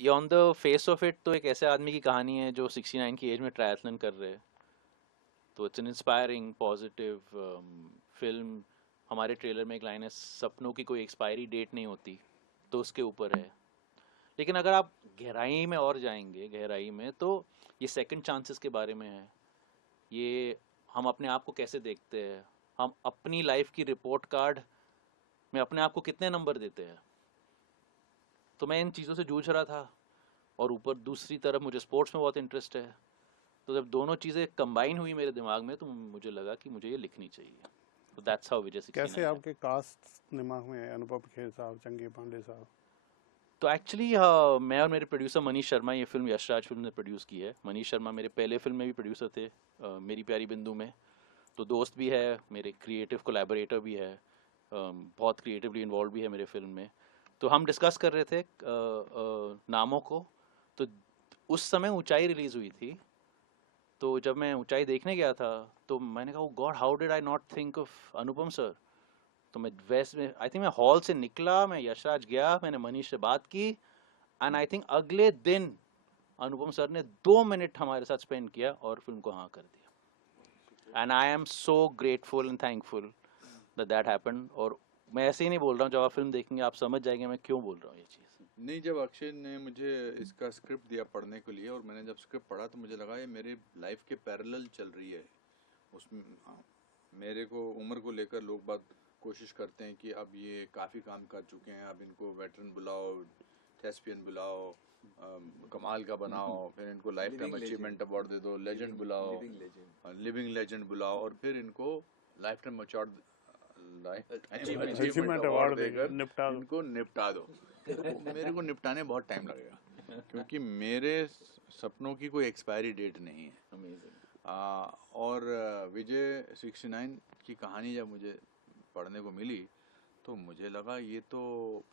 ये on the face of it तो एक ऐसे आदमी की कहानी है जो 69 की एज में ट्रायथलन कर रहे हैं। तो it's an inspiring positive film. हमारे ट्रेलर में एक लाइन है, सपनों की कोई एक्सपायरी डेट नहीं होती, तो उसके ऊपर है। लेकिन अगर आप गहराई में और जाएंगे, गहराई में, तो ये सेकंड चांसेस के बारे में है। ये हम अपने आप को कैसे देखते हैं, हम अपनी लाइफ की रिपोर्ट कार्ड में अपने आप को कितने नंबर देते हैं। तो मैं इन चीज़ों से जूझ रहा था, और ऊपर दूसरी तरफ मुझे स्पोर्ट्स में बहुत इंटरेस्ट है। तो जब दोनों चीज़ें कंबाइन हुई मेरे दिमाग में, तो मुझे लगा कि मुझे ये लिखनी चाहिए। तो दैट्स हाउ विजय कैसे 69 है। आपके कास्ट दिमाग में है? अनुभव खेर साहब, चंकी पांडे साहब। तो एक्चुअली मैं और मेरे प्रोड्यूसर मनीष शर्मा, ये फिल्म यशराज फिल्म ने प्रोड्यूस की है। मनीष शर्मा मेरे पहले फिल्म में भी प्रोड्यूसर थे, मेरी प्यारी बिंदु में। तो दोस्त भी है, मेरे क्रिएटिव कोलैबोरेटर भी है, बहुत क्रिएटिवली इन्वॉल्व भी है मेरे फिल्म में। तो हम डिस्कस कर रहे थे नामों को। तो उस समय ऊंचाई रिलीज़ हुई थी। तो जब मैं ऊंचाई देखने गया था, तो मैंने कहा, God how did I not think of Anupam sir. तो मैं वैसे में आई थिंक मैं हॉल से निकला, मैं यशराज गया, मैंने मनीष से बात की। एंड आई थिंक अगले दिन अनुपम सर ने 2 मिनट हमारे साथ स्पेंड किया और फिल्म को हाँ कर दिया। And I am so grateful and thankful that that happened. और मैं ऐसे ही नहीं बोल रहा हूँ, जब आप फिल्म देखेंगे आप समझ जाएंगे मैं क्यों बोल रहा हूँ ये चीज़। नहीं, जब अक्षय ने मुझे इसका स्क्रिप्ट दिया पढ़ने के लिए और मैंने जब स्क्रिप्ट पढ़ा तो मुझे लगा ये मेरी लाइफ के पैरेलल चल रही है। उसमें मेरे को उम्र को लेकर लोग बात कोशिश करते हैं कि अब ये काफ़ी काम कर चुके हैं, अब इनको वेटरन बुलाओ, थेस्पियन बुलाओ, कमाल का बनाओ, फिर इनको lifetime living legend, achievement award दे दो, लेजेंड बुलाओ, लिविंग लेजेंड। लिविंग लेजेंड बुलाओ, और फिर इनको life time life time achievement. Achievement achievement award award देके देकर निपटा दो। इनको निपटा दो। तो मेरे को निपटाने बहुत टाइम लगेगा, क्योंकि मेरे सपनों की कोई एक्सपायरी डेट नहीं है। अमेजिंग। और विजय 69 की कहानी जब मुझे पढ़ने को मिली तो मुझे लगा ये तो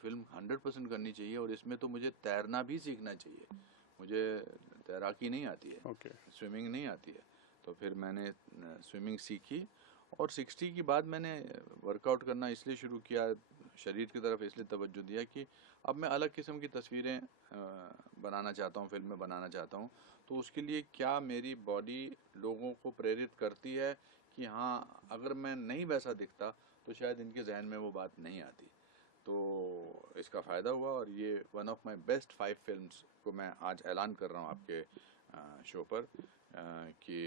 फिल्म 100% करनी चाहिए, और इसमें तो मुझे तैरना भी सीखना चाहिए। मुझे तैराकी नहीं आती है, ओके। स्विमिंग नहीं आती है। तो फिर मैंने स्विमिंग सीखी, और 60 के बाद मैंने वर्कआउट करना इसलिए शुरू किया, शरीर की तरफ इसलिए तवज्जो दिया कि अब मैं अलग किस्म की तस्वीरें बनाना चाहता हूँ, फिल्म में बनाना चाहता हूँ। तो उसके लिए क्या मेरी बॉडी लोगों को प्रेरित करती है कि हाँ, अगर मैं नहीं वैसा दिखता तो शायद इनके जहन में वो बात नहीं आती। तो इसका फ़ायदा हुआ, और ये one of my best 5 films को मैं आज ऐलान कर रहा हूँ आपके शो पर, कि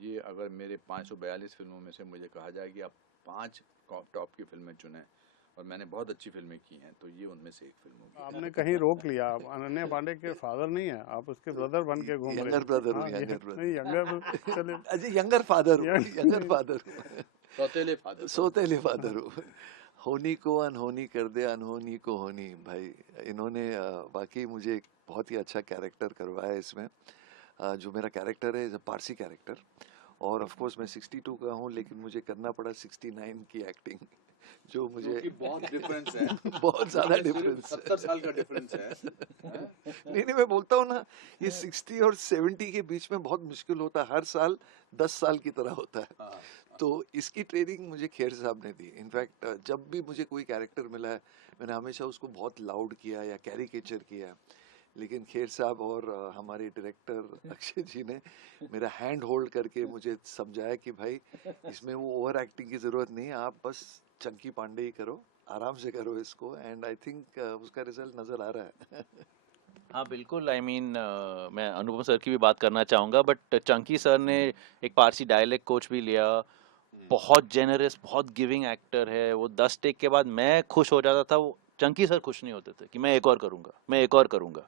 ये अगर मेरे 542 फिल्मों में से मुझे कहा जाए कि आप 5 टॉप की फिल्में चुनें, और मैंने बहुत अच्छी फिल्में की हैं, तो ये उनमें से एक फिल्म होगी। आपने कहीं रोक लिया, आप अनन्या पांडे के फादर नहीं है, आप उसके ब्रदर बन के घूम रहे यंगर हैं। ब्रदर हूँ, हाँ, ये यंगर नहीं, यंगर ब्रदर। चलिए। अच्छा, यंगर फादर हूँ, यंगर नहीं, फादर हूँ। सौतेले फादर। सोतेले फादर हूँ। होनी को अनहोनी कर दे, अनहोनी को होनी। भाई, इन्होंने वाकई मुझे एक बहुत ही अच्छा कैरेक्टर करवाया है इसमें। जो मेरा कैरेक्टर है, पारसी कैरेक्टर। और ऑफ कोर्स मैं 62 का हूँ, लेकिन मुझे करना पड़ा 69 की एक्टिंग, जो जो मुझे कि बहुत डिफरेंस है। बहुत ज़्यादा इनमें सिर्फ डिफरेंस 70 है। साल का डिफरेंस है। हैं? नहीं नहीं, मैं बोलता हूँ ना, ये 60 और 70 के बीच में बहुत मुश्किल होता है, हर साल 10 साल की तरह होता है। हाँ। तो इसकी ट्रेनिंग मुझे खेर साहब ने दी। इनफैक्ट जब भी मुझे कोई कैरेक्टर मिला है, मैंने हमेशा उसको बहुत लाउड किया या कैरिकेचर किया। लेकिन खेर साहब और हमारे डायरेक्टर अक्षय जी ने मेरा हैंड होल्ड करके मुझे समझाया कि भाई, इसमें वो ओवर एक्टिंग की ज़रूरत नहीं है, आप बस चंकी पांडे ही करो, आराम से करो इसको। एंड आई थिंक उसका रिजल्ट नज़र आ रहा है। हाँ बिल्कुल, आई मीन मैं अनुपम सर की भी बात करना चाहूँगा, बट चंकी सर ने एक पारसी डायलेक्ट कोच भी लिया। बहुत जेनरस, बहुत गिविंग एक्टर है वो। 10 टेक के बाद मैं खुश हो जाता था, वो चंकी सर खुश नहीं होते थे कि मैं एक और करूँगा, मैं एक और करूँगा।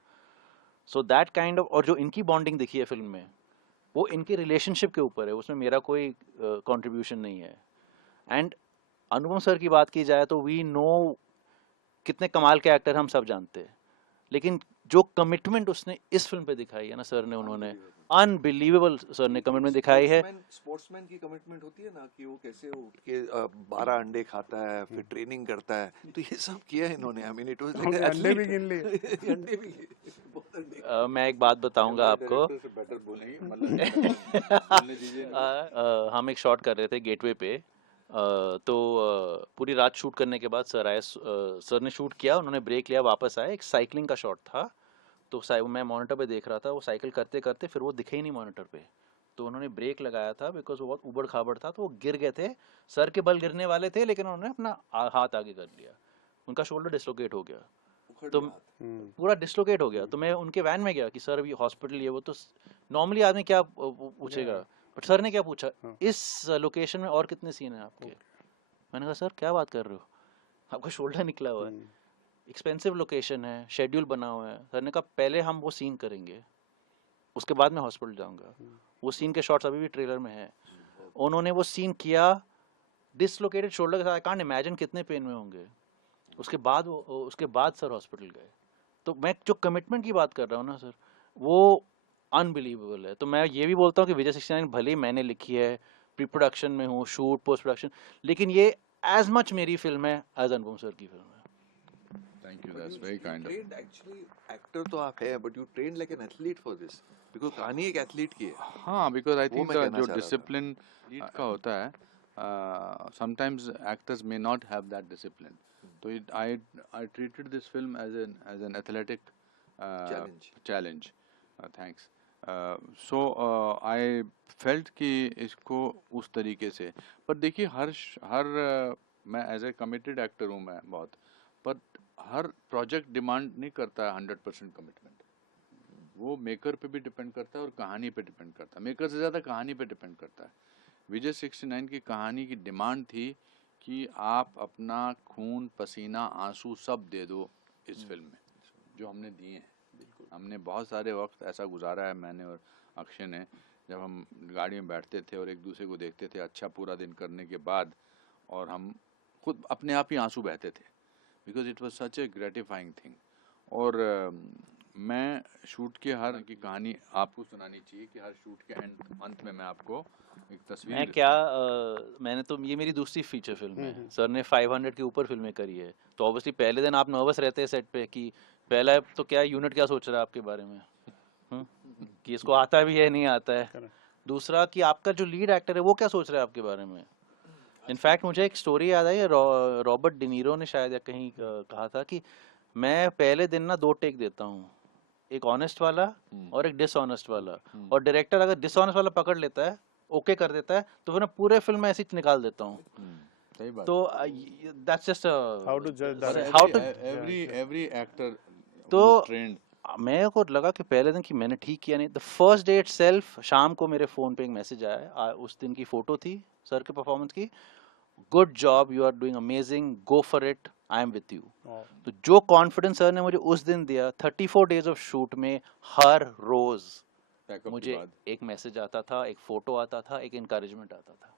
सो दैट काइंड ऑफ, और जो इनकी बॉन्डिंग दिखी है फिल्म में, वो इनके रिलेशनशिप के ऊपर है, उसमें मेरा कोई कंट्रीब्यूशन नहीं है। एंड अनुपम सर की बात की जाए तो वी नो कितने कमाल के एक्टर हम सब जानते हैं। लेकिन जो कमिटमेंट उसने इस फिल्म पे दिखाई है ना सर ने, उन्होंने अनबिलीवेबल। अनबिलीवेबल सर ने एक कमिटमेंट दिखाई है। स्पोर्ट्समैन स्पोर्ट्समैन की कमिटमेंट होती है ना, कि वो कैसे उठ के 12 अंडे खाता है, फिर ट्रेनिंग करता है। तो ये सब किया है इन्होंने। I mean, it was like हमने अंडे भी एथलीट। गिन लिए। अंडे भी लिए, बहुत अंडे खाए। मैं एक बात ये बताऊंगा हमारे आपको। डायरेक्टर से बेटर बोलेंगे, मतलब बोलने दीजिए इनको। हम एक शॉट कर रहे थे गेटवे पे। तो पूरी रात शूट करने के बाद सर आए, सर ने शूट किया, उन्होंने ब्रेक लिया, वापस आए, एक साइकिलिंग का शॉट था। तो मैं मॉनिटर पे देख रहा था, वो साइकिल करते करते फिर वो दिखे ही नहीं मॉनिटर पे, तो उन्होंने ब्रेक लगाया था बिकॉज वो बहुत उबड़ खाबड़ था, तो वो गिर गए थे, सर के बल गिरने वाले थे, लेकिन उन्होंने अपना हाथ आगे कर लिया, उनका शोल्डर डिसलोकेट हो गया, तो पूरा डिसलोकेट हो गया। तो मैं उनके वैन में गया कि सर अभी हॉस्पिटल ये वो, तो नॉर्मली आदमी क्या पूछेगा, बट सर ने क्या पूछा, इस लोकेशन में और कितने सीन है आपके? मैंने कहा सर क्या बात कर रहे हो, आपका शोल्डर निकला हुआ है, एक्सपेंसिव लोकेशन है, शेड्यूल बना हुआ है। सर ने कहा पहले हम वो सीन करेंगे, उसके बाद मैं हॉस्पिटल जाऊंगा। वो सीन के शॉट्स अभी भी ट्रेलर में है। उन्होंने वो सीन किया डिसलोकेटेड शोल्डर के साथ, आई कांट इमेजिन कितने पेन में होंगे। उसके बाद सर हॉस्पिटल गए। तो मैं जो कमिटमेंट की बात कर रहा हूँ ना सर, वो अनबिलीवेबल है। तो मैं ये भी बोलता हूँ कि विजय 69 भले ही मैंने लिखी है, प्री प्रोडक्शन में हूँ, शूट पोस्ट प्रोडक्शन, लेकिन ये एज मच मेरी फिल्म है एज अनुपम सर की फिल्म है। Thank you, that's very kind of you. trained actually actor तो आप है, but you trained like an athlete for this, because कहानी एक एथलीट की है। हाँ, because I वो think मैं the कहना जो चाह रहा था। discipline का होता है, sometimes actors may not have that discipline. तो I treated this film as an athletic challenge. Thanks. So I felt कि इसको उस तरीके से, पर देखिए हर मैं एज ए कमिटेड एक्टर हूँ मैं बहुत, पर हर प्रोजेक्ट डिमांड नहीं करता है 100% कमिटमेंट। वो मेकर पे भी डिपेंड करता है और कहानी पे डिपेंड करता है, मेकर से ज़्यादा कहानी पे डिपेंड करता है। विजय 69 की कहानी की डिमांड थी कि आप अपना खून पसीना आंसू सब दे दो इस फिल्म में, जो हमने दिए हैं। हमने बहुत सारे वक्त ऐसा गुजारा है, मैंने और अक्षय ने, जब हम गाड़ी में बैठते थे और एक दूसरे को देखते थे अच्छा पूरा दिन करने के बाद, और हम खुद अपने आप ही आंसू बहते थे, because it was such A gratifying thing. और मैं शूट के हर की कहानी आपको सुनानी चाहिए कि हर शूट के अंत में मैं आपको एक तस्वीर मैं क्या मैंने तो, ये मेरी दूसरी फीचर फिल्म है। सर ने 500 के ऊपर फिल्में करी है, तो ऑब्वियसली पहले दिन आप नर्वस रहते हैं सेट पे कि पहला तो क्या यूनिट क्या सोच रहा है आपके बारे में, कि इसको आता भी है नहीं आता है। दूसरा कि आपका जो लीड एक्टर है वो क्या सोच रहा है आपके बारे में। इनफैक्ट मुझे एक स्टोरी याद आई, रॉबर्ट डिनीरो ने शायद या कहीं कहा था कि मैं पहले दिन ना 2 टेक देता हूँ, एक ऑनेस्ट वाला और एक डिसऑनेस्ट वाला, और डायरेक्टर अगर डिसऑनेस्ट वाला पकड़ लेता है, ओके कर देता है, तो फिर मैं पूरे फिल्म में ऐसे ही निकाल देता हूँ। सही बात। तो that's just how to judge that how to every actor तो who's trained। मेरे को लगा कि पहले दिन कि मैंने ठीक किया नहीं। द फर्स्ट डे इटसेल्फ शाम को मेरे फोन पे एक मैसेज आया, उस दिन की फोटो थी सर के परफॉर्मेंस की, good job, you are doing amazing, go for it, I am with you. तो जो कॉन्फिडेंस सर ने मुझे उस दिन दिया, 34 डेज ऑफ शूट में हर रोज मुझे एक मैसेज आता था, एक फोटो आता था, एक इनकरेजमेंट आता था।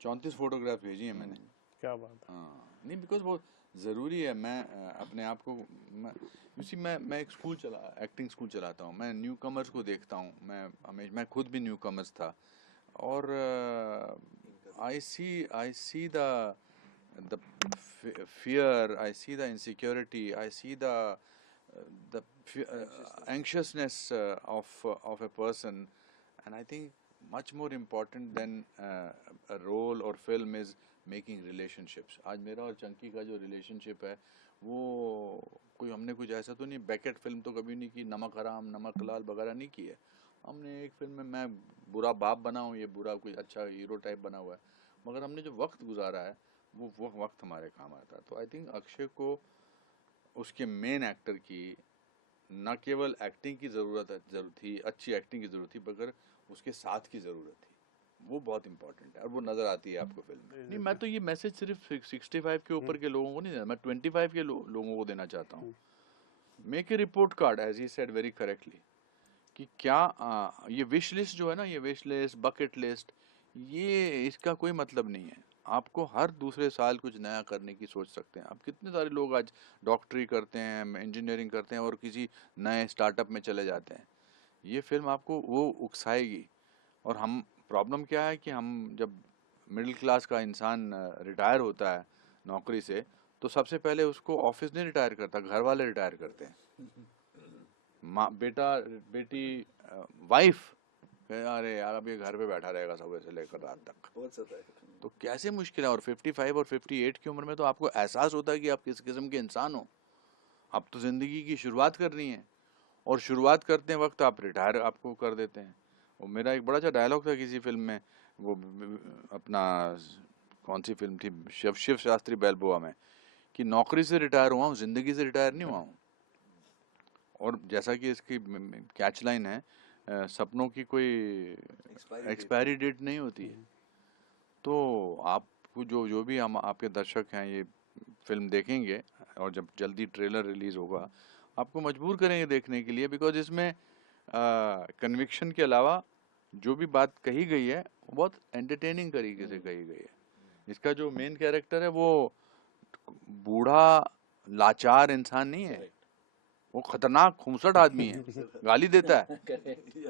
34 फोटोग्राफ भेजी है मैंने। क्या बात है। हाँ, नहीं बिकॉज वो ज़रूरी है। मैं अपने आप को मैं एक एक्टिंग स्कूल चलाता हूँ। मैं न्यू कमर्स को देखता हूँ। मैं खुद भी न्यू कमर्स था, और I see the fear, I see the insecurity, I see the anxiousness of a person, and I think much more important than a role or film is making relationships. आज मेरा और चंकी का जो relationship है वो कोई, हमने कुछ ऐसा तो नहीं, बैकेट फिल्म तो कभी नहीं की, नमक हराम नमक लाल वगैरह नहीं की है हमने। एक फिल्म में मैं बुरा बाप बना हूँ, ये बुरा कोई अच्छा हीरो टाइप बना हुआ है, मगर हमने जो वक्त गुजारा है वो वक्त हमारे काम आता है। तो आई थिंक अक्षय को उसके मेन एक्टर की न केवल एक्टिंग की ज़रूरत थी, अच्छी एक्टिंग की ज़रूरत थी, मगर उसके साथ की ज़रूरत थी। वो बहुत इंपॉर्टेंट है और वो नज़र आती है आपको फिल्म में। नहीं, मैं तो ये मैसेज सिर्फ 65 के ऊपर के लोगों को नहीं देना, मैं 25 के लोगों को देना चाहता हूँ। Make a report card, as he said very correctly, कि क्या ये विश लिस्ट जो है ना, ये विश लिस्ट, बकेट लिस्ट, ये इसका कोई मतलब नहीं है। आपको हर दूसरे साल कुछ नया करने की सोच सकते हैं आप। कितने सारे लोग आज डॉक्टरी करते हैं, इंजीनियरिंग करते हैं और किसी नए स्टार्टअप में चले जाते हैं। ये फिल्म आपको वो उकसाएगी। और हम, प्रॉब्लम क्या है कि हम जब मिडिल क्लास का इंसान रिटायर होता है नौकरी से, तो सबसे पहले उसको ऑफिस नहीं रिटायर करता, घर वाले रिटायर करते हैं। माँ, बेटा, बेटी, वाइफ, अरे यार अब ये घर पे बैठा रहेगा सुबह से लेकर रात तक, तो कैसे मुश्किल है। और 55 और 58 की उम्र में तो आपको एहसास होता है कि आप किस किस्म के इंसान हो। अब तो जिंदगी की शुरुआत करनी है और शुरुआत करते वक्त आप रिटायर आपको कर देते हैं। वो मेरा एक बड़ा अच्छा डायलॉग था किसी फिल्म में, वो अपना कौन सी फिल्म थी, शिव शिव शास्त्री बैलबोआ में, कि नौकरी से रिटायर हुआ हूँ, जिंदगी से रिटायर नहीं हुआ हूँ। और जैसा कि इसकी कैच लाइन है, सपनों की कोई एक्सपायरी डेट नहीं होती है। तो आपको जो जो भी हम आपके दर्शक हैं ये फिल्म देखेंगे, और जब जल्दी ट्रेलर रिलीज होगा आपको मजबूर करेंगे देखने के लिए, बिकॉज इसमें कन्विक्शन के अलावा जो भी बात कही गई है वो बहुत एंटरटेनिंग तरीके से कही गई है। इसका जो मेन कैरेक्टर है वो बूढ़ा लाचार इंसान नहीं है, वो खतरनाक खूंसट आदमी है, गाली देता है।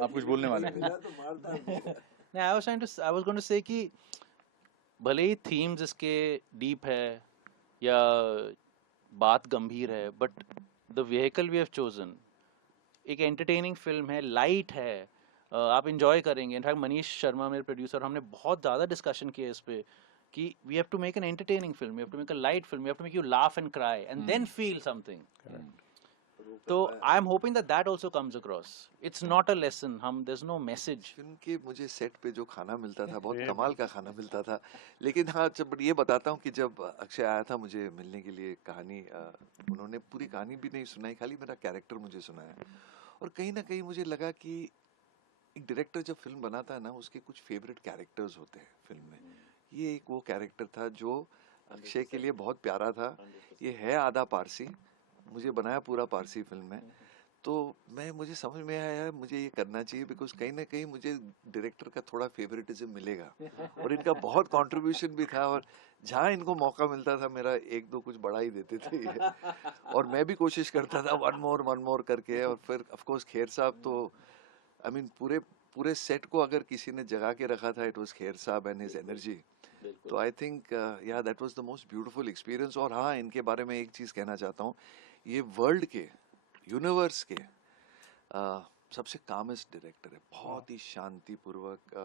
आप कुछ बोलने वाले थे? नहीं, I was going to say कि भले ही थीम्स इसके डीप है या बात गंभीर है, but the vehicle we have chosen एक एंटरटेनिंग फिल्म है, लाइट है, आप इंजॉय करेंगे। इनफैक्ट मनीष शर्मा मेरे प्रोड्यूसर, हमने बहुत ज़्यादा डिस्कशन किया इस पे कि we have to make an entertaining film, we have to make a light film, we have to make you laugh and cry and then feel something. तो I am hoping that that also comes across, it's not a lesson, hmm there is no message. Film के मुझे set पे जो खाना मिलता था बहुत कमाल का खाना मिलता था। लेकिन हाँ, जब ये बताता हूँ कि जब अक्षय आया था मुझे मिलने के लिए, कहानी उन्होंने पूरी कहानी भी नहीं सुनाई, खाली मेरा कैरेक्टर मुझे सुनाया। और कहीं ना कहीं मुझे लगा कि एक डायरेक्टर जब फिल्म बनाता है ना, उसके कुछ फेवरेट कैरेक्टर्स होते हैं फिल्म में। ये एक वो कैरेक्टर था जो अक्षय के लिए बहुत प्यारा था। ये है आधा पारसी, मुझे बनाया पूरा पारसी फिल्म में। तो मुझे समझ में आया यार मुझे ये करना चाहिए, बिकॉज कहीं ना कहीं मुझे डायरेक्टर का थोड़ा फेवरेटिज्म मिलेगा, और इनका बहुत कंट्रीब्यूशन भी था। और जहाँ इनको मौका मिलता था मेरा एक दो कुछ बढ़ा ही देते थे ये। और मैं भी कोशिश करता था वन मोर करके। और फिर ऑफ कोर्स खेर साहब तो आई मीन पूरे पूरे सेट को अगर किसी ने जगा के रखा था, इट वाज खेर साहब एंड हिज एनर्जी। तो आई थिंक या that was the most beautiful experience. और हाँ, इनके बारे में एक चीज़ कहना चाहता हूँ, ये वर्ल्ड के यूनिवर्स के सबसे कामेस्ट डायरेक्टर है। बहुत ही शांतिपूर्वक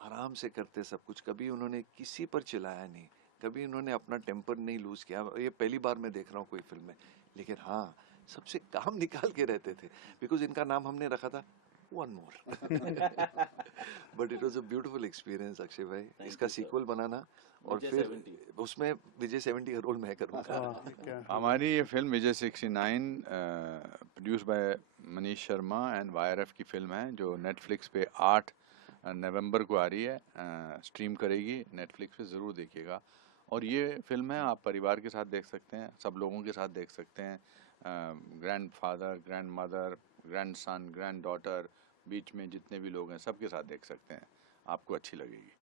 आराम से करते सब कुछ। कभी उन्होंने किसी पर चिल्लाया नहीं, कभी उन्होंने अपना टेम्पर नहीं लूज किया। ये पहली बार मैं देख रहा हूँ कोई फिल्म में, लेकिन हाँ सबसे काम निकाल के रहते थे। बिकॉज इनका नाम हमने रखा था one more. But it was a beautiful experience Akshay भाई। इसका सीक्वल बनाना, और फिर उसमें विजय 70 का रोल मैं करूँगा। हमारी ये film Vijay 69 produce by Manish Sharma and YRF की फिल्म है, जो नेटफ्लिक्स पे 8 नवंबर को आ रही है, स्ट्रीम करेगी नेटफ्लिक्स पे, ज़रूर देखिएगा। और ये फिल्म है आप परिवार के साथ देख सकते हैं, सब लोगों के साथ देख सकते हैं, grandfather, grandmother, grandson, granddaughter, बीच में जितने भी लोग हैं सबके साथ देख सकते हैं, आपको अच्छी लगेगी।